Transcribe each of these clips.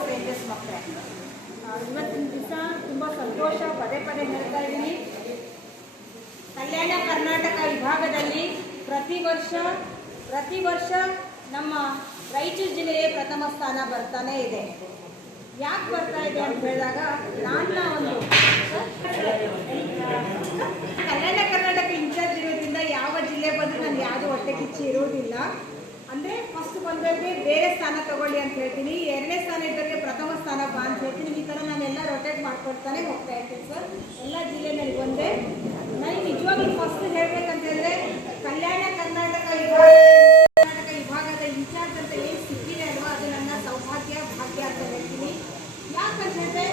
Stranger's ಮಕ್ಕಳೇ. ಇವತ್ತಿನ ದಿವಸ ತುಂಬ ಸಂತೋಷ. ಪದೇ ಪದೇ ಹೇಳ್ತಾ ಇದ್ದೀನಿ, ಕಲ್ಯಾಣ ಕರ್ನಾಟಕ ವಿಭಾಗದಲ್ಲಿ ಪ್ರತಿ ವರ್ಷ ನಮ್ಮ ರಾಯಚೂರು ಜಿಲ್ಲೆಯೇ ಪ್ರಥಮ ಸ್ಥಾನ ಬರ್ತಾನೆ ಇದೆ. ಯಾಕೆ ಬರ್ತಾ ಇದೆ ಅಂತ ಹೇಳಿದಾಗ, ನನ್ನ ಒಂದು ಕಲ್ಯಾಣ ಕರ್ನಾಟಕ ಇನ್ಚಾರ್ಜ್ ಇರೋದ್ರಿಂದ ಯಾವ ಜಿಲ್ಲೆ ಬಂದರೂ ನನಗೆ ಯಾವುದು ಹೊಟ್ಟೆ ಕಿಚ್ಚಿ ಇರೋದಿಲ್ಲ. ಅಂದರೆ ಫಸ್ಟ್ ಬಂದವರಿಗೆ ಬೇರೆ ಸ್ಥಾನ ತಗೊಳ್ಳಿ ಅಂತ ಹೇಳ್ತೀನಿ, ಎರಡನೇ ಸ್ಥಾನ ಇದ್ದವರಿಗೆ ಪ್ರಥಮ ಸ್ಥಾನ ಬಾ ಅಂತ ಹೇಳ್ತೀನಿ. ಈ ಥರ ನಾನೆಲ್ಲ ರೊಟೇಟ್ ಮಾಡ್ಕೊಡ್ತಾನೆ ಹೋಗ್ತಾ ಇರ್ತೀನಿ ಸರ್. ಎಲ್ಲ ಜಿಲ್ಲೆನಲ್ಲಿ ಬಂದೆ. ನನಗೆ ನಿಜವಾಗ್ಲೂ ಫಸ್ಟ್ ಹೇಳ್ಬೇಕಂತ ಹೇಳಿದ್ರೆ, ಕಲ್ಯಾಣ ಕರ್ನಾಟಕ ವಿಭಾಗದ ಇನ್ಚಾರ್ಜ್ ಅಂತ ಏನು ಸಿಕ್ಕಿದೆ ಅಲ್ವಾ, ಅದು ನನ್ನ ಸೌಭಾಗ್ಯ ಭಾಗ್ಯ ಅಂತ ಹೇಳ್ತೀನಿ. ಯಾಕಂತ ಹೇಳಿದ್ರೆ,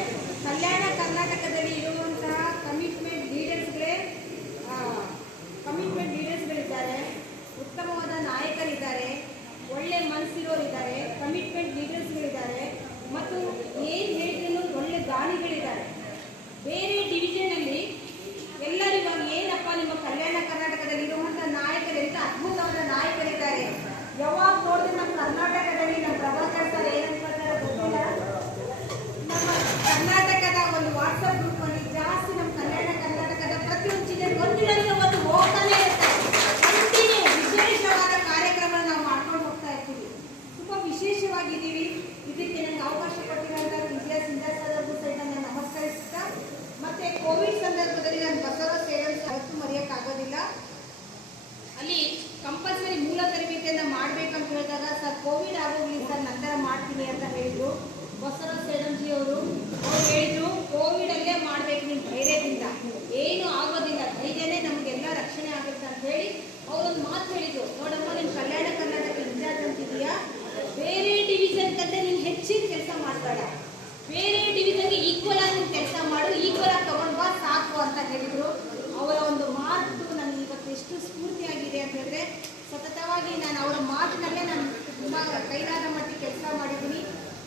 ಕಲ್ಯಾಣ ಕರ್ನಾಟಕದಲ್ಲಿ ಇರುವಂತಹ ಕಮಿಟ್ಮೆಂಟ್ ಲೀಡರ್ಸ್ಗಳಿದ್ದಾರೆ, ಉತ್ತಮವಾದ ನಾಯಕರಿದ್ದಾರೆ, ಒಳ್ಳೆ ಮನಸ್ಸಿರೋರಿದ್ದಾರೆ, ಕಮಿಟ್ಮೆಂಟ್ ಲೀಡರ್ಸ್ಗಳಿದ್ದಾರೆ, ಮತ್ತು ಏನು ಹೇಳಿದ್ರು ಒಳ್ಳೆ ದಾನಿಗಳಿದ್ದಾರೆ. ಬೇರೆ ಡಿವಿಷನಲ್ಲಿ ಎಲ್ಲರೂ ಇವಾಗ ಏನಪ್ಪ ನಿಮ್ಮ ಕಲ್ಯಾಣ ಕರ್ನಾಟಕದಲ್ಲಿ ಇರುವಂಥ ನಾಯಕರಿಂದ ಅದ್ಭುತವಾದ ನಾಯಕರಿದ್ದಾರೆ. ಯಾವಾಗ ನೋಡಿದ್ರೆ ನಮ್ಮ ಕರ್ನಾಟಕದಲ್ಲಿ ನಮ್ಮ ಪ್ರಭಾಕರ್ ಸರ್ ಏನಂತಾರೆ ಗೊತ್ತಿಲ್ಲ, ನಮ್ಮ ಕರ್ನಾಟಕದ ಒಂದು ವಾಟ್ಸಪ್ ಗ್ರೂಪಲ್ಲಿ ಜಾಸ್ತಿ ನಮ್ಮ ಕಲ್ಯಾಣ ಕರ್ನಾಟಕದ ಪ್ರತಿಯೊಂದು ಜಿಲ್ಲೆ ಒಂದಿಲ್ಲಂದ್ರೆ ಒಂದು ಹೋಗ್ತಾನೆ ಇರ್ತಾರೆ. ಕಂಟಿನ್ಯೂ ವಿಶೇಷವಾದ ಕಾರ್ಯಕ್ರಮ ನಾವು ಮಾಡ್ಕೊಂಡು ಹೋಗ್ತಾ ಇರ್ತೀವಿ. ತುಂಬ ವಿಶೇಷವಾಗಿದ್ದೀವಿ. ಇದಕ್ಕೆ ನನಗೆ ಅವಕಾಶ ಕೊಟ್ಟಿರೋಂಥ ವಿಜಯ ಸಿಂಧರ್ ಸರ್ ಅವ್ರಿಗೂ ಸಹಿತ ನಾನು ನಮಸ್ಕರಿಸ್ತಾ, ಮತ್ತೆ ಕೋವಿಡ್ ಸಂದರ್ಭದಲ್ಲಿ ನಾನು ಬಸವ ಸೇವೆ ಯಾವತ್ತೂ ಮರೆಯೋಕ್ಕಾಗೋದಿಲ್ಲ. ಅಲ್ಲಿ ಕಂಪಲ್ಸರಿ ಮೂಲ ತರಬೇತಿಯನ್ನು ಮಾಡಬೇಕಂತ ಹೇಳಿದಾಗ, ಸರ್ ಕೋವಿಡ್ ಆಗೋಗ್ಲಿ ಸರ್ ನಂತರ ಮಾಡ್ತೀನಿ ಅಂತ ಹೇಳಿದರು ಬಸವ ಸೇಡಂಜಿ ಅವರು. ಹೇಳಿದರು, ಕೋವಿಡಲ್ಲೇ ಮಾಡಬೇಕು ನಿಮ್ಮ ಧೈರ್ಯದಿಂದ, ಏನು ಆಗೋದಿಲ್ಲ, ಧೈರ್ಯನೇ ನಮಗೆಲ್ಲ ರಕ್ಷಣೆ ಆಗುತ್ತೆ ಅಂತ ಹೇಳಿ ಅವರೊಂದು ಮಾತು ಹೇಳಿದರು. ನೋಡಮ್ಮ, ನೀನು ಕಲ್ಯಾಣ ಕರ್ನಾಟಕ ಇನ್ಚಾರ್ಜ್ ಅಂತಿದೆಯಾ, ಬೇರೆ ಡಿವಿಷನ್ ಕಂటే ನೀನು ಹೆಚ್ಚಿನ ಕೆಲಸ ಮಾಡಬೇಡ, ಬೇರೆ ಡಿವಿಷನ್ಗೆ ಈಕ್ವಲ್ ಆಗಿ ಕೆಲಸ ಮಾಡು, ಈಕ್ವಲ್ ಆಗಿ ತಗೊಂಡು ಬಾ ಸಾಕು ಅಂತ ಹೇಳಿದರು. ಅವರ ಒಂದು ಮಾತು ನನಗೆ ಇವತ್ತು ಎಷ್ಟು ಸ್ಫೂರ್ತಿಯಾಗಿದೆ ಅಂತ ಹೇಳಿದ್ರೆ, ಸತತವಾಗಿ ನಾನು ಅವರ ಮಾತಿನಲ್ಲೇ ನಾನು ತುಂಬ ಕೈಲಾದ ಮಟ್ಟಿಗೆ ಕೆಲಸ ಮಾಡಿದ್ದೀನಿ.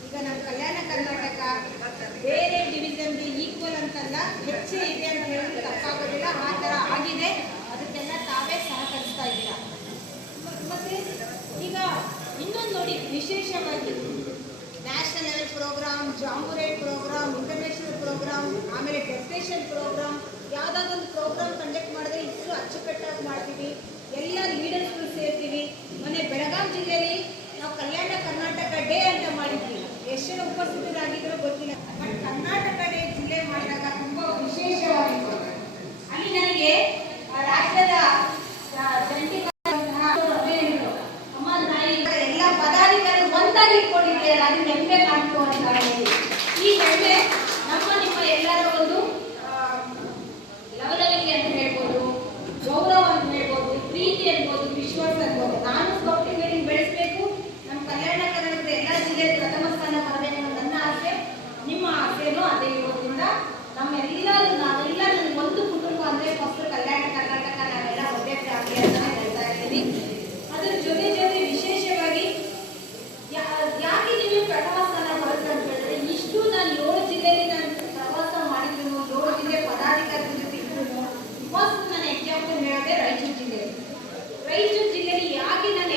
ಈಗ ನಮ್ಮ ಕಲ್ಯಾಣ ಕರ್ನಾಟಕ ಬೇರೆ ಡಿವಿಷನ್ಗೆ ಈಕ್ವಲ್ ಅಂತಲ್ಲ, ಹೆಚ್ಚೇ ಇದೆ ಅಂತ ಹೇಳಿದ್ರೆ ತಪ್ಪಾಗೋದಿಲ್ಲ. ಆ ಥರ ಆಗಿದೆ. ಅದಕ್ಕೆಲ್ಲ ತಾವೇ ಸಹಕರಿಸ್ತಾ ಇದ್ದೀರಾ. ಮತ್ತು ಈಗ ಇನ್ನೊಂದು ನೋಡಿ, ವಿಶೇಷವಾಗಿ national level program, jamboree program, international program, ಆಮೇಲೆ ಡೆಸ್ಟಿನೇಷನ್ ಪ್ರೋಗ್ರಾಮ್, ಯಾವುದಾದ್ರೊಂದು ಪ್ರೋಗ್ರಾಮ್ ಕಂಡಕ್ಟ್ ಮಾಡಿದ್ರೆ ಇಷ್ಟು ಅಚ್ಚುಕಟ್ಟಾಗಿ ಮಾಡ್ತೀವಿ. ಎಲ್ಲ ಲೀಡರ್ಸ್ಗಳು ಸೇರ್ತೀವಿ. ಮೊನ್ನೆ ಬೆಳಗಾವಿ ಜಿಲ್ಲೆಯಲ್ಲಿ ನಾವು ಕಲ್ಯಾಣ ಕರ್ನಾಟಕ ಡೇ ಅಂತ ಮಾಡಿದ್ವಿ. ಎಷ್ಟು ಜನ ಉಪಸ್ಥಿತರಾಗಿದ್ದರೂ ಗೊತ್ತಿಲ್ಲ, ಬಟ್ ಕರ್ನಾಟಕ ಡೇ ಜಿಲ್ಲೆ ಮಾಡಿದಾಗ ತುಂಬ ವಿಶೇಷವಾಗಿತ್ತು. ಅಲ್ಲಿ ನನಗೆ ರಾಜ್ಯದ ಜಂಟಿ ಅಮ್ಮ ನಾಯಿ ಎಲ್ಲ ಪದಾಧಿಕಾರಿ ಒಂದಾಗಿ ಇಟ್ಕೊಂಡಿದ್ದೀರಲ್ಲ, ಅದು ಹೆಮ್ಮೆ ಕಾಣ್ತು ಅಂತ ಹೇಳಿ. ಈ ಹೆಮ್ಮೆ ನಮ್ಮ ನಿಮ್ಮ ಎಲ್ಲರ ಒಂದು ಲವಲವಿಕೆ ಅಂತ ಹೇಳ್ಬೋದು, ಗೌರವ ಅಂತ ಹೇಳ್ಬೋದು, ಪ್ರೀತಿ ಅನ್ಬೋದು, ವಿಶ್ವಾಸ ಅನ್ಬೋದು. ನಾನು ಸ್ಕೌಟಿಂಗ್ ಗೈಡಿಂಗ್ ಬೆಳೆಸಬೇಕು, ನಮ್ಮ ಕಲ್ಯಾಣ ಕರ್ನಾಟಕದ ಎಲ್ಲ ಜಿಲ್ಲೆ ಪ್ರಥಮ ಸ್ಥಾನ ಬರಬೇಕು ಅನ್ನೋ ನನ್ನ ಆಸೆ, ನಿಮ್ಮ ಆಸೆನೂ ಅದೇ ಇರೋದ್ರಿಂದ ನಾವೆಲ್ಲ ನನಗೆ ಒಂದು ಕುಟುಂಬ ಅಂದರೆ ಫಸ್ಟ್ ಕಲ್ಯಾಣ ಕರ್ನಾಟಕ, ನಾವೆಲ್ಲ ಒಂದೇ ಫ್ಯಾಮಿಲಿ ಅಂತ ಹೇಳ್ತಾ ಇದ್ದೀನಿ. ಅದರ ಜೊತೆ ವಿಶೇಷವಾಗಿ ಯಾಕೆ ನೀವು ಪ್ರಥಮ ಸ್ಥಾನ ಬರುತ್ತೆ ಅಂತ ಹೇಳಿದ್ರೆ, ಇಷ್ಟು ನಾನು 7 ಜಿಲ್ಲೆಯಲ್ಲಿ ನಾನು ಪ್ರವಾಸ ಮಾಡಿದ್ರು, 7 ಜಿಲ್ಲೆ ಪದಾಧಿಕಾರಿ ಜೊತೆ ಇದ್ರು. ಫಸ್ಟ್ ನಾನು ಎಕ್ಸಾಂಪಲ್ ಹೇಳಿದೆ ರಾಯಚೂರು ಜಿಲ್ಲೆಯಲ್ಲಿ ಯಾಕೆ ನಾನು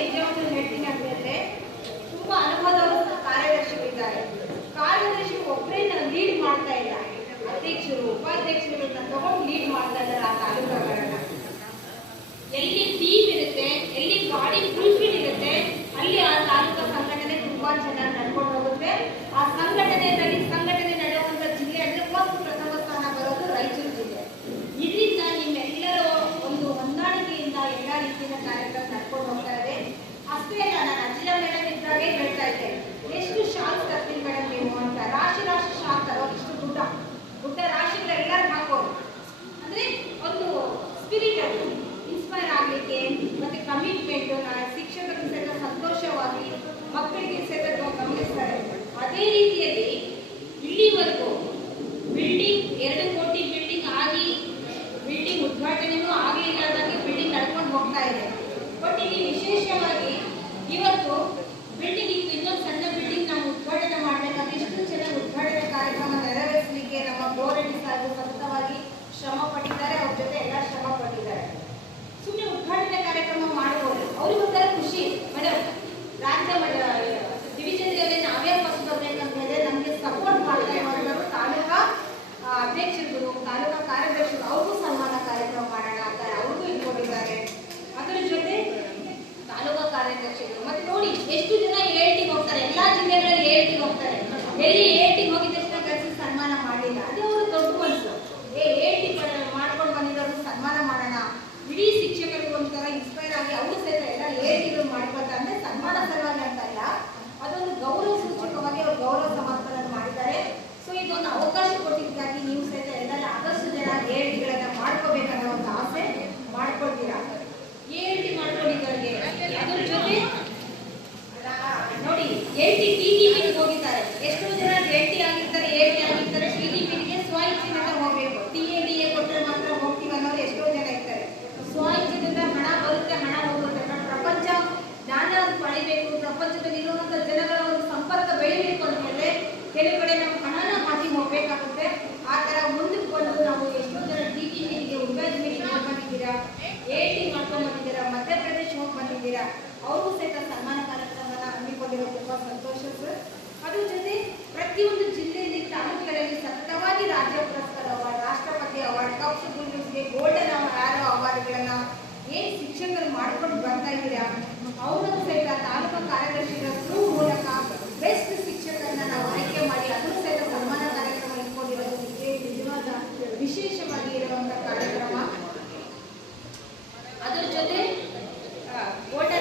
ಏಟಿಗೆ ಹೋಗ್ತಾರೆ. ಎಲ್ಲಿ ಏಟಿಗೆ ಹೋಗಿದ ತಕ್ಷಣ ಕರೆಸಿ ಸನ್ಮಾನ ಮಾಡಲಿಲ್ಲ, ಅದೇ ಅವರು ದೊಡ್ಡ ಮನಸ್ಸು. ಏಟಿ ಮಾಡ್ಕೊಂಡು ಬಂದಿರೋರು ಸನ್ಮಾನ ಮಾಡೋಣ, ಇಡೀ ಶಿಕ್ಷಕರಿಗೆ ಒಂಥರ ಇನ್ಸ್ಪೈರ್ ಆಗಿ ಅವರು ಸಹಿತ ಎಲ್ಲ ಏಟಿಗಳು ಮಾಡ್ಕೊಳ್ತಾರೆ. ಅಂದ್ರೆ ಸನ್ಮಾನ ಸಲುವಾಗಿ ಅಂತ ಇಲ್ಲ, ಅದೊಂದು ಗೌರವ ಸೂಚಕವಾಗಿ ಅವರು ಗೌರವ ಸಮರ್ಪಣೆ ಮಾಡಿದ್ದಾರೆ. ಸೊ ಇದೊಂದು ಅವಕಾಶ ಕೊಟ್ಟಿದ್ದಕ್ಕಾಗಿ ನೀವು ಸಹಿತ ಎಲ್ಲ ಆದಷ್ಟು ಜನ ಏಟಿಗಳನ್ನ ಮಾಡ್ಕೋಬೇಕನ್ನೋ ಒಂದು ಆಸೆ ಮಾಡ್ಕೊಳ್ತೀರಾ. ಏಟಿ ಮಾಡ್ಕೊಂಡಿದ್ದವ್ರಿಗೆ ಅದ್ರ ಜೊತೆ ನೋಡಿ TTPಗೆ ಹೋಗಿದ್ದಾರೆ. ಎಷ್ಟೋ ಜನ ಏಟಿ ಆಗಿರ್ತಾರೆ, ಏಟಿ ಆಗಿರ್ತಾರೆ, TTPಗೆ ಸ್ವಇಚ್ಛೆಯಿಂದ ಹೋಗ್ಬೇಕು. TADA ಕೊಟ್ಟರೆ ಮಾತ್ರ ಹೋಗ್ತೀವಿ ಅನ್ನೋರು ಎಷ್ಟೋ ಜನ ಇರ್ತಾರೆ. ಸ್ವಇಚ್ಛೆಯಿಂದ ಹಣ ಬರುತ್ತೆ, ಹಣ ಹೋಗುತ್ತೆ. ಪ್ರಪಂಚ ಜ್ಞಾನ ಪಡಿಬೇಕು, ಪ್ರಪಂಚದಲ್ಲಿ ಇರುವಂತ ಜನಗಳ ಒಂದು ಸಂಪರ್ಕ ಬೆಳಿಬೇಕು ಅಂದ್ಮೇಲೆ ಕೆಲವು ಕಡೆ ನಾವು ಹಣನ ಹಾಕಿ ಹೋಗ್ಬೇಕಾಗುತ್ತೆ. ಆ ತರ ಮುಂದಕ್ಕೆ ಬಂದು ನಾವು ಎಷ್ಟೋ ಜನ TTPಗೆ ಉಪಯೋಗಿಸಿ ಬಂದಿದ್ದೀರಾ, ಏಟಿ ಮಾಡ್ಕೊಂಡು ಬಂದಿದ್ದೀರಾ, ಮಧ್ಯಪ್ರದೇಶ ಹೋಗಿ ಬಂದಿದ್ದೀರಾ. ಅವರು ಸಹಿತ ಸನ್ಮಾನ ಕಾರ್ಯಕ್ರಮನ ಹಮ್ಮಿಕೊಂಡಿರೋದು ತುಂಬಾ ಸಂತೋಷ ಸರ್. ಅದ್ರ ಜೊತೆ ಪ್ರತಿಯೊಂದು ಜಿಲ್ಲೆಯಲ್ಲಿ ತಾಲೂಕುಗಳಲ್ಲಿ ಸತತವಾಗಿ ರಾಜ್ಯ ಪುರಸ್ಕಾರ ಅವಾರ್ಡ್, ರಾಷ್ಟ್ರಪತಿ ಅವಾರ್ಡ್, ಕಪ್ ಗೆ ಗೋಲ್ಡನ್ ಆರೋ ಅವಾರ್ಡ್ಗಳನ್ನ ಏನ್ ಶಿಕ್ಷಕರು ಮಾಡ್ಕೊಂಡು ಬರ್ತಾ ಇದ್ದೀರಾ, ಅವರನ್ನು ಸಹಿತ ತಾಲೂಕು ಕಾರ್ಯದರ್ಶಿಗಳ ಥ್ರೂ ಮೂಲಕ ಬೆಸ್ಟ್ ಶಿಕ್ಷಕರನ್ನ ನಾವು ಆಯ್ಕೆ ಮಾಡಿ ಅದನ್ನು ಸಹಿತ ಸನ್ಮಾನ ಕಾರ್ಯಕ್ರಮ ಇಟ್ಕೊಂಡಿರೋದು ನಿಜವಾದ ವಿಶೇಷವಾಗಿ ಇರುವಂತಹ ಕಾರ್ಯಕ್ರಮ. ಅದ್ರ ಜೊತೆ ಮತ್ತೆ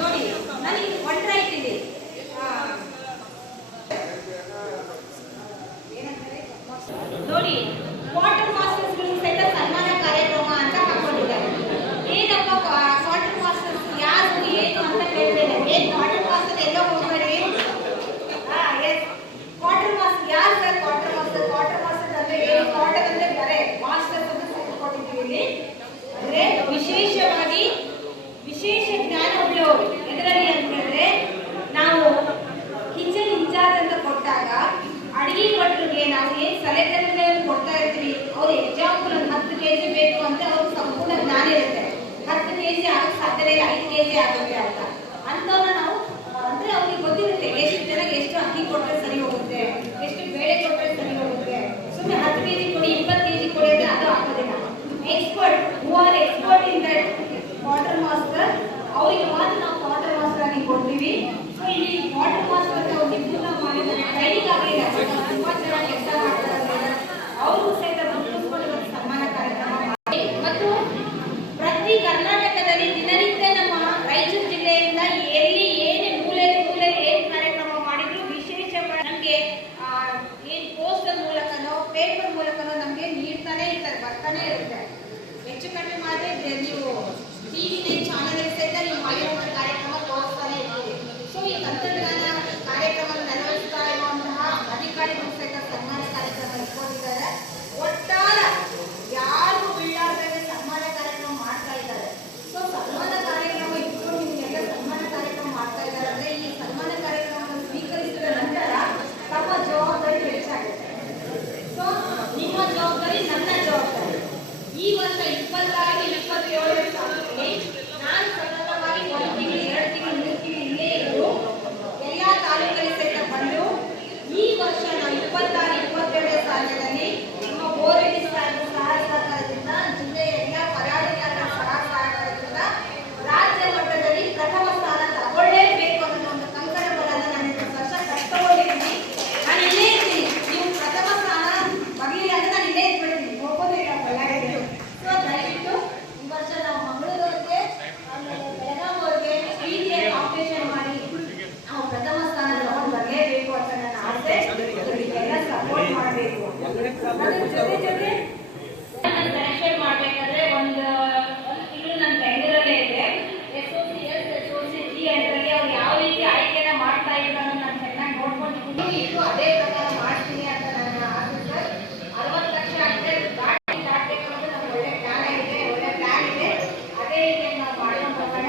ನೋಡಿ ನನಗೆ ಒಂಟ್ರ ಇಟ್ಟಿದೆ ನೋಡಿ ವಾಟರ್ ಮಾಸ್ಟರ್ಸ್ ಸಹಿತ ಸನ್ಮಾನ ಕಾರ್ಯಕ್ರಮ ಅಂತ ಹಾಕೊಂಡಿದ್ದಾರೆ. ಏನಪ್ಪ ವಾಟರ್ ಮಾಸ್ಟರ್ಸ್ ಯಾರು ಏನು ಅಂತ ಕೇಳಿದ್ದೇನೆ. ಏನ್ ವಾಟರ್ ಮಾಸ್ಟರ್ ಎಲ್ಲ ಹೋಗ್ಬೇಡಿ. ವಾಟರ್ ಮಾಸ್ಟರ್ ಯಾರು ಸರ್? ವಾಟರ್ ಮಾಸ್ಟರ್ ಅಂದ್ರೆ ಏನು? ವಾಟರ್ ಅಂದ್ರೆ ಬರೇ, ಮಾಸ್ಟರ್ಸ್ ಅಂತ ಕೊಟ್ಟಿದ್ದೀವಿ. ಅಂದ್ರೆ ವಿಶೇಷವಾಗಿ ವಿಶೇಷ ಜ್ಞಾನ ಉಳ್ಳವರು ಎದರಲ್ಲಿ ಅಂತ ಹೇಳಿದ್ರೆ, ನಾವು ಕಿಚನ್ ಇನ್ಚಾರ್ಜ್ ಅಂತ ಕೊಟ್ಟಾಗ ಅಡಿಗೆ ಭಟ್ರಿಗೆ ನಾವು ಏನ್ ಸಲಹೆಗಳನ್ನು ಕೊಡ್ತಾ ಇರ್ತೀವಿ, ಅವ್ರು ಎಕ್ಸಾಂಪಲ್ 10 kg ಬೇಕು ಅಂತ ಅವ್ರಿಗೆ ಸಂಪೂರ್ಣ ಜ್ಞಾನ ಇರುತ್ತೆ. 10 kg ಆಗಕ್ಕೆ ಸಾಧ್ಯ ಇಲ್ಲ, 5 kg ಆಗುತ್ತೆ ಅಂತ ಅಂತವ್ರನ್ನ ನಾವು ಅಂದ್ರೆ ಅವ್ರಿಗೆ ಗೊತ್ತಿರುತ್ತೆ ಎಷ್ಟು ಜನಕ್ಕೆ ಎಷ್ಟು ಅಕ್ಕಿ ಕೊಟ್ಟರೆ ಸರಿ ಹೋಗುತ್ತೆ, ಎಷ್ಟು ಬೇಳೆ ಕೊಟ್ಟರೆ ಸರಿ ಹೋಗುತ್ತೆ. ಸುಮ್ಮನೆ 10 kg ಕೊಡಿ 20 kg ಕೊಡಿ ಅಂದ್ರೆ ಅದು ಆಗೋದಿಲ್ಲ. Expert who are expert in that water master, ಅವರಿಗೆ ಮಾತ್ರ ನಾವು ವಾಟರ್ ಮಾಸ್ಟರ್ ಆಗಿ ಕೊಡ್ತೀವಿ. ಸೊ ಇಲ್ಲಿ ವಾಟರ್ ಮಾಸ್ಟರ್ ಅಂತ ಒಂದು ನಿಪುಣ ಮಾಡಿದ್ರೆ ಟ್ರೈನಿಂಗ್ ಆಗಿಲ್ಲ, ತುಂಬಾ ಚೆನ್ನಾಗಿ ಕೆಲಸ ಮಾಡ್ತಾರೆ. ಅವರು ಸಹಿತ ಗುರುತಿಸಿಕೊಂಡಿರುವ ಸನ್ಮಾನ ಕಾರ್ಯಕ್ರಮ ಮಾಡಿ ಮತ್ತು ಪ್ರತಿ ಕರ್ನಾಟಕದಲ್ಲಿ ದಿನನಿತ್ಯ ನಮ್ಮ ರಾಯಚೂರು ಜಿಲ್ಲೆಯಿಂದ ಎಲ್ಲಿ ಏನೇ ಮೂಲೆ ಏನ್ ಕಾರ್ಯಕ್ರಮ ಮಾಡಿದ್ರು ವಿಶೇಷವಾಗಿ ನಮ್ಗೆ ಏನ್ ಪೋಸ್ಟರ್ ಮೂಲಕನೋ ಪೇಪರ್ ಮೂಲಕನೋ ನಮ್ಗೆ ನೀಡ್ತಾನೆ ಇರ್ತಾರೆ, ಬರ್ತಾನೆ ಇರುತ್ತೆ. ಹೆಚ್ಚು ಕಡಿಮೆ ಮಾಡಿದ್ರೆ ನೀವು ಟಿವಿ ಚಾನಲ್ ಸಹಿತ ನೀವು ಮಾಡಿರುವಂತಹ ಕಾರ್ಯಕ್ರಮ ತೋರಿಸ್ತಾನೆ ಇರ್ತೀವಿ. ಸೊ ಈ ತಂತ್ರಜ್ಞಾನ ಕಾರ್ಯಕ್ರಮ ನೆರವೇರಿಸ್ತಾ ಇರುವಂತಹ ಅಧಿಕಾರಿಗಳು ಸಹಿತ ಸನ್ಮಾನ ಕಾರ್ಯಕ್ರಮ ಇಟ್ಕೊಂಡಿದ್ದಾರೆ. ಒಟ್ಟಾರೆ ಯಾರು ಬೀಳಾರ್ದಂಗೆ ಸನ್ಮಾನ ಕಾರ್ಯಕ್ರಮ ಮಾಡ್ತಾ ಇದ್ದಾರೆ. ಸೊ ಸನ್ಮಾನ ಕಾರ್ಯಕ್ರಮ ಇಟ್ಕೊಂಡು ನಿಮ್ಗೆಲ್ಲ ಸನ್ಮಾನ ಕಾರ್ಯಕ್ರಮ ಮಾಡ್ತಾ ಇದ್ದಾರೆ ಅಂದ್ರೆ ಈ ಸನ್ಮಾನ ಕಾರ್ಯಕ್ರಮವನ್ನು ಸ್ವೀಕರಿಸಿದ ನಂತರ ತಮ್ಮ ಜವಾಬ್ದಾರಿ ಹೆಚ್ಚಾಗುತ್ತೆ. ಸೊ ನಿಮ್ಮ ಜವಾಬ್ದಾರಿ ನನ್ನ ಜವಾಬ್ದಾರಿ. ಈ ವರ್ಷ 26-27 ಸಾಲಿನಲ್ಲಿ ನಾನು ಸತತವಾಗಿ 1 ತಿಂಗಳು 2 ತಿಂಗಳು 3 ತಿಂಗಳು ಇಲ್ಲೇ ಇದ್ದು ಎಲ್ಲಾ ತಾಲೂಕಲ್ಲಿ ಸಹಿತ ಬಂದು ಈ ವರ್ಷ ನಾವು 26-27 ಸಾಲಿನಲ್ಲಿ ನಮ್ಮ ಬೋರೆಡ್ಡಿ ಸಹಕಾರದಿಂದ ಜಿಲ್ಲೆಯ ಎಲ್ಲ ಪರ್ಯಾಟಕರ ಸಹಕಾರದಿಂದ ರಾಜ್ಯ ಮಟ್ಟದಲ್ಲಿ ಪ್ರಥಮ ಸ್ಥಾನ ತಗೊಳ್ಳೇಬೇಕು ಅನ್ನೋ ಒಂದು ಕಂಕಣ ಬಲನ ನಾನು ವರ್ಷ ಕಷ್ಟಪಟ್ಟಿದ್ದೀನಿ. ನಾನು ಇಲ್ಲೇ ಇರ್ತೀನಿ, ನೀವು ಪ್ರಥಮ ಸ್ಥಾನ ಬರಲಿಲ್ಲ ಅಂದ್ರೆ ನಾನು ಇಲ್ಲೇ ಇಟ್ಬಿಡ್ತೀನಿ, ಹೋಗೋದೇ ಇಲ್ಲ ಬಳ್ಳಾರಿಗೆ. ಸೊ ದಯವಿಟ್ಟು ಈ ವರ್ಷ ನಾವು ಮಂಗಳೂರಿಗೆ ಆಮೇಲೆ ಬೆಳಗಾವಿಗೆ ಪ್ರೀತಿಯ ಕಾಂಪಿಟೇಷನ್ ಮಾಡಿ ನಾವು ಪ್ರಥಮ ಸ್ಥಾನ ತಗೊಂಡು ಬರಲೇಬೇಕು ಅಂತ ನನ್ನ ಆಸೆ. ಎಲ್ಲ ಸಪೋರ್ಟ್ ಮಾಡಬೇಕು. ಅದ್ರ ಜೊತೆ ಸೆಲೆಕ್ಷನ್ ಮಾಡ್ಬೇಕಾದ್ರೆ ಒಂದು ತಿಂಗಳು ನಾನು ಬೆಂಗಳೂರಲ್ಲೇ ಇದೆ. SOC ಅದರಲ್ಲಿ ಅವ್ರು ಯಾವ ರೀತಿ ಆಯ್ಕೆನ ಮಾಡ್ತಾ ಇದ್ದಾರೆ ನಾನು ಚೆನ್ನಾಗಿ ನೋಡ್ಕೊಂಡಿದ್ದೀನಿ. ಇದು ಅದೇ ಪ್ರಕಾರ ಮಾಡ್ತೀನಿ ಅಂತ ನನ್ನ ಆಸೆ ಸರ್. 60 ಲಕ್ಷ ಆಗಿದೆ ದಾಟಬೇಕು ಅಂತ ನಮ್ಗೆ ಒಳ್ಳೆ ಜ್ಞಾನ ಇದೆ, ಒಳ್ಳೆ ಪ್ಲಾನ್ ಇದೆ. ಅದೇ ರೀತಿ ನಾವು ಮಾಡ್ಕೊಂಡು ಹೋಗೋಣ.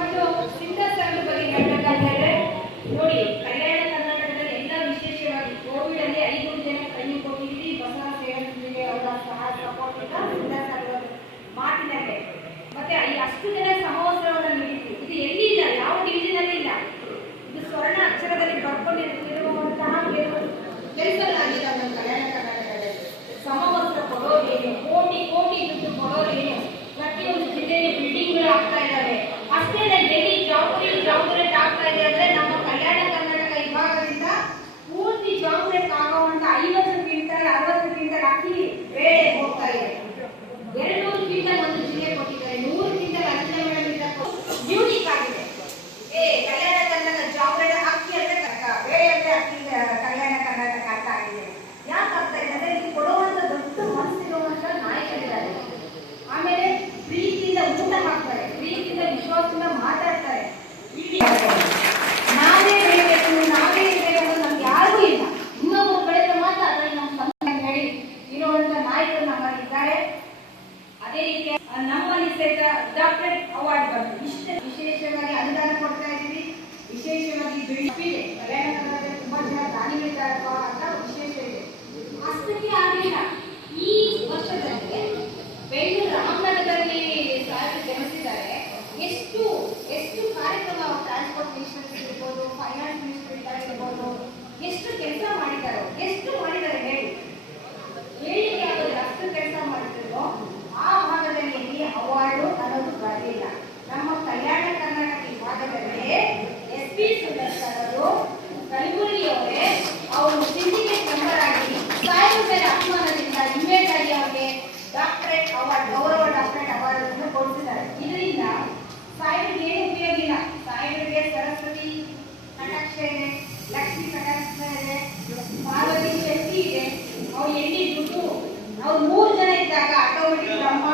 ಮತ್ತು ಸಿಂಧರ್ ಸಂಘದ ಬಗ್ಗೆ ಹೇಳ್ಬೇಕಾದ್ರೆ ನೋಡಿ, ಕಲ್ಯಾಣ ಕರ್ನಾಟಕದಲ್ಲಿ ಎಲ್ಲ ವಿಶೇಷವಾಗಿ ಕೋವಿಡ್ ಅಲ್ಲಿ 500 ಜನ ಟ್ರೈನಿಂಗ್ ಕೊಟ್ಟಿದ್ದೀವಿ. ಬಸವ ಸೇವಕರಿಗೆ ಅವರ ಸಪೋರ್ಟ್ ಇಂದ ಸಿಂಧರ್ ಸಂಘದ ಮಾತಿನಲ್ಲೇ ಮತ್ತೆ ಅಷ್ಟು ಜನ ಸಮವಸ್ತ್ರವನ್ನು ನೀಡಿದ್ದೀವಿ. ಇದು ಎಲ್ಲಿ ಇಲ್ಲ, ಯಾವ ಡಿವಿಷನ್ ಅಲ್ಲಿ ಇಲ್ಲ. ಇದು ಸ್ವರ್ಣ ಅಕ್ಷರದಲ್ಲಿ ಬರ್ಕೊಂಡಿರುವಂತಹ ಕೆಲಸಗಳಾಗಿದೆ ನಮ್ಮ ಕಲ್ಯಾಣ ಕರ್ನಾಟಕದಲ್ಲಿ. ಸಮವಸ್ತ್ರ ಕೊಡೋದೇನು, ಕೋಟಿ ದುಡ್ಡು ಕೊಡೋದೇನು, ಪ್ರತಿಯೊಂದು ಜಿಲ್ಲೆಯಲ್ಲಿ ಬಿಲ್ಡಿಂಗ್ಗಳು ಆಗ್ತಾ ಇದ್ದಾವೆ. ಅಷ್ಟೇ ಡೆಲ್ಲಿ ಜಾಬ್ ಆಗ್ತಾ ಇದೆ ಅಂದ್ರೆ ನಮ್ಮ ಕಲ್ಯಾಣ ಕರ್ನಾಟಕ ಲಕ್ಷ್ಮೀ ಕಟಾಕ್ಷ ಇದೆ, ಪಾರ್ವತಿ ಶಕ್ತಿ ಇದೆ. ಅವ್ರು ಎಲ್ಲಿ ದುಡ್ಡು ಅವ್ರು 3 ಜನ ಇದ್ದಾಗ ಆಟೋಮೆಟಿಕ್ ಬ್ರಹ್ಮ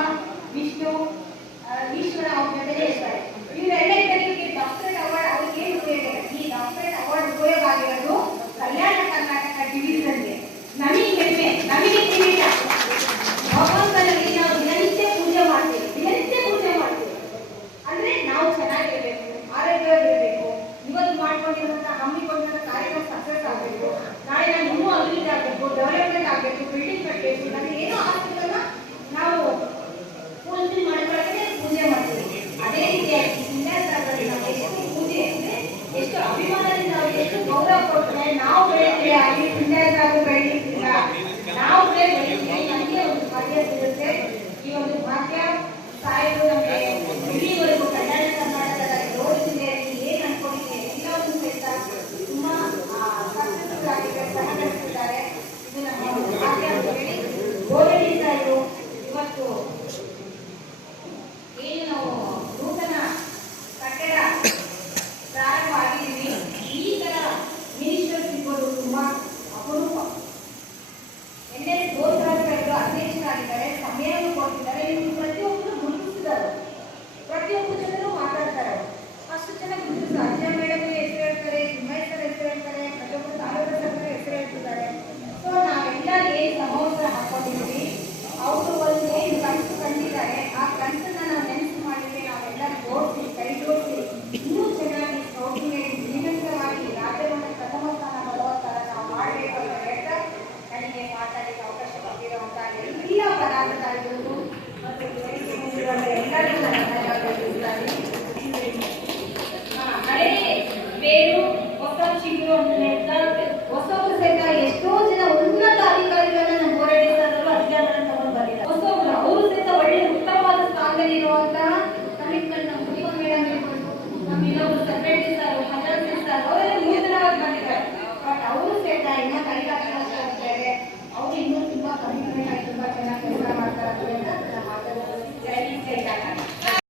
ವಿಷ್ಣು ಈಶ್ವರ ಅವ್ರ ಜೊತೆಗೆ ಇರ್ತಾರೆ. ಇವರೆಲ್ಲ ಕಡೆಗೆ ಡಾಕ್ಟರೇಟ್ ಅವಾರ್ಡ್ ಅವ್ರಿಗೆ ಏನು ಉಪಯೋಗ ಇಲ್ಲ. ಈ ಡಾಕ್ಟರೇಟ್ ಅವಾರ್ಡ್ ಉಪಯೋಗ ಆಗಿರೋದು ಕಲ್ಯಾಣ ಕರ್ನಾಟಕ ಡಿವಿಷನ್ಗೆ. ನಮಗೆ ಹೆಮ್ಮೆ, ನಮಗೆ ಕಿರೀಟ. ಭಗವಂತನಲ್ಲಿ ನಾವು ದಿನನಿತ್ಯ ಪೂಜೆ ಮಾಡ್ತೀವಿ, ದಿನನಿತ್ಯ ಪೂಜೆ ಮಾಡ್ತೀವಿ. ಅಂದ್ರೆ ನಾವು ಚೆನ್ನಾಗಿರ್ಬೇಕು, ಆರೋಗ್ಯವಾಗಿರ್ಬೇಕು. ಇವತ್ತು ಮಾಡ್ಕೊಂಡಿರೋಂಥ ಹಮ್ಮಿಕೊಂಡಿರೋ ಕಾರ್ಯಕ್ರಮ ಸಕ್ಸಸ್ ಆಗಬೇಕು. ನಾಳೆ ನಾನು ಇನ್ನೂ ಅಭಿವೃದ್ಧಿ ಆಗಬೇಕು, ಡೆವಲಪ್ಮೆಂಟ್ ಆಗಬೇಕು, ಬಿಲ್ಡಿಂಗ್ ಕಟ್ಟಬೇಕು. ನಮಗೆ ಏನೋ ಆಗ್ತಿಲ್ಲ ನಾವು ಫುಲ್ಫಿಲ್ ಮಾಡ್ಕೊಳ್ಳೋಕೆ ಪೂಜೆ ಮಾಡ್ತೀವಿ. ಅದೇ ರೀತಿಯಾಗಿ ಸಿಂಗಾರದಲ್ಲಿ ನಾವು ಎಷ್ಟು ಪೂಜೆ ಅಂದ್ರೆ ಎಷ್ಟು ಅಭಿಮಾನದಿಂದ ಅವ್ರಿಗೆ ಎಷ್ಟು ಗೌರವ ಕೊಡ್ತಾರೆ. ನಾವು ಬೆಳಿತೀವಿ, ಅಲ್ಲಿ ಸಿಂಗಾರದಾಗೂ ಬೆಳೀತಿಲ್ಲ. ನಾವು ಬೆಳಿತೀವಿ, ನಮಗೆ ಒಂದು ಭಾಗ್ಯ ಸಿಗುತ್ತೆ. ಈ ಒಂದು ಭಾಗ್ಯ ಸಾಯಿಗಳು ನಮಗೆ ಇಲ್ಲಿವರೆಗೂ ಕಲ್ಯಾಣ ಕರ್ನಾಟಕದ 7 ಜಿಲ್ಲೆಯಲ್ಲಿ ಏನು ಅನ್ಕೊಂಡಿದೆ ಎಲ್ಲವನ್ನೂ ಸಹಿತ ತುಂಬಾ ಸಕ್ಸಸ್ಫುಲ್ ಆಗಿದೆ, ಸಹಕರಿಸಿದ್ದಾರೆ. ಇದು ನಮ್ಮ ಒಂದು ಭಾಗ್ಯ ಅಂತ ಹೇಳಿ ಗೋರಡಿಯಿಂದ ಇದು ಇವತ್ತು ಏನು ನಾವು ನೂತನ ಕಟ್ಟಡ ಪ್ರಾರಂಭ ಆಗಿದ್ದೀವಿ. ಈ ತರ ಮಿನಿಸ್ಟರ್ ಸಿಗೋದು ತುಂಬಾ ಅಪರೂಪ. NS ಗೋಸ್ರಾಜರು ಅಧ್ಯಕ್ಷರಾಗಿದ್ದಾರೆ, ಸಮಯವನ್ನು ಕೊಟ್ಟಿದ್ದಾರೆ. ಇವರು ಪ್ರತಿಯೊಬ್ಬರು ಗುರುತಿಸಿದ್ದಾರೆ, ಪ್ರತಿಯೊಬ್ಬರ ಜೊತೆನೂ ಮಾತಾಡ್ತಾರೆ. ಅಷ್ಟು ಚೆನ್ನಾಗಿ ಗುರುತಿಸಿದ್ದಾರೆ. ಅಜ್ಜ ಮೇಡಮ್ ಹೆಸರು ಹೇಳ್ತಾರೆ, ಸಿಂಹೇಶ್ವರ ಹೆಸರು ಹೇಳ್ತಾರೆ, ಪ್ರತಿಯೊಬ್ಬರು ತಾಲೂಕು ಸರ್ಕಾರ ಹೆಸರು ಹೇಳ್ತಿದ್ದಾರೆ. ಸೊ ನಾವೆಲ್ಲ ಏನು ಸಮವಸ್ತ್ರ ಹಾಕೊಂಡಿದ್ದೀವಿ, ಅವರು ಒಂದು ಏನು ಕನಸು ಕಂಡಿದ್ದಾರೆ, ಆ ಕನಸನ್ನ ನಾವು ನೆನಪು ಮಾಡಿದ್ರೆ ನಾವೆಲ್ಲ ಜೋಡಿಸಿ ಕೈ ಜೋಡಿಸಿ ಇನ್ನೂ ಚೆನ್ನಾಗಿ ಸ್ಕೌಟಿಂಗ್ ನಿರಂತರವಾಗಿ ರಾಜ್ಯವನ್ನು ಪ್ರಥಮ ಸ್ಥಾನ ಬರುವಂತಹ ನಾವು ಮಾಡಬೇಕು ಅಂತ ಹೇಳ್ತಾ ನನಗೆ ಮಾತಾಡಲಿಕ್ಕೆ ಅವಕಾಶ ಕೊಟ್ಟಿರುವಂಥ ಎಲ್ಲ ಪದಾಧಿಕಾರಿಗಳು ಮತ್ತು ಎಲ್ಲರಿಗೂ ನನ್ನ ಧನ್ಯವಾದಗಳಿದ್ದಾರೆ. ಹಳೆ ಬೇರು ಹೊಸ ಚಿಗುರು ಅಂತ ಹೇಳ್ತಾ ಹೊಸಬ್ರು ಸಹಿತ ಎಷ್ಟೋ ಜನ ಉನ್ನತ ಅಧಿಕಾರಿಗಳನ್ನ ನಮ್ಮ ಹೋರಾಡಿಸಲು ಅಧಿಕಾರಗಳನ್ನು ತಗೊಂಡು ಬಂದಿದ್ದಾರೆ. ಹೊಸಬ್ರು ಅವರು ಸಹಿತ ಒಳ್ಳೆ ಉತ್ತಮವಾದ ಸ್ಥಾನದಲ್ಲಿ ಇರುವಂತಹ ಕಮಿಟ್ಮೆಂಟ್ ನಮ್ಮ ಮುನಿಮನ್ ಮೇಡಮ್ ಇರ್ಬೋದು, ನಮ್ಮ ಇನ್ನೊಬ್ರು ಸೆಕ್ರೆಟರಿ ಸರ್, ಹಜಾರ್ ಸರ್ ಅವರೆಲ್ಲ ನೂತನವಾಗಿ ಬಂದಿದ್ದಾರೆ. ಬಟ್ ಅವರು ಸಹಿತ ಇನ್ನೂ ಕೈಗಾರಿಕೆ ಇದ್ದಾರೆ. ಅವರು ಇನ್ನೂ ತುಂಬಾ ಕಮಿಟ್ಮೆಂಟ್ ಆಗಿ ತುಂಬಾ ಚೆನ್ನಾಗಿ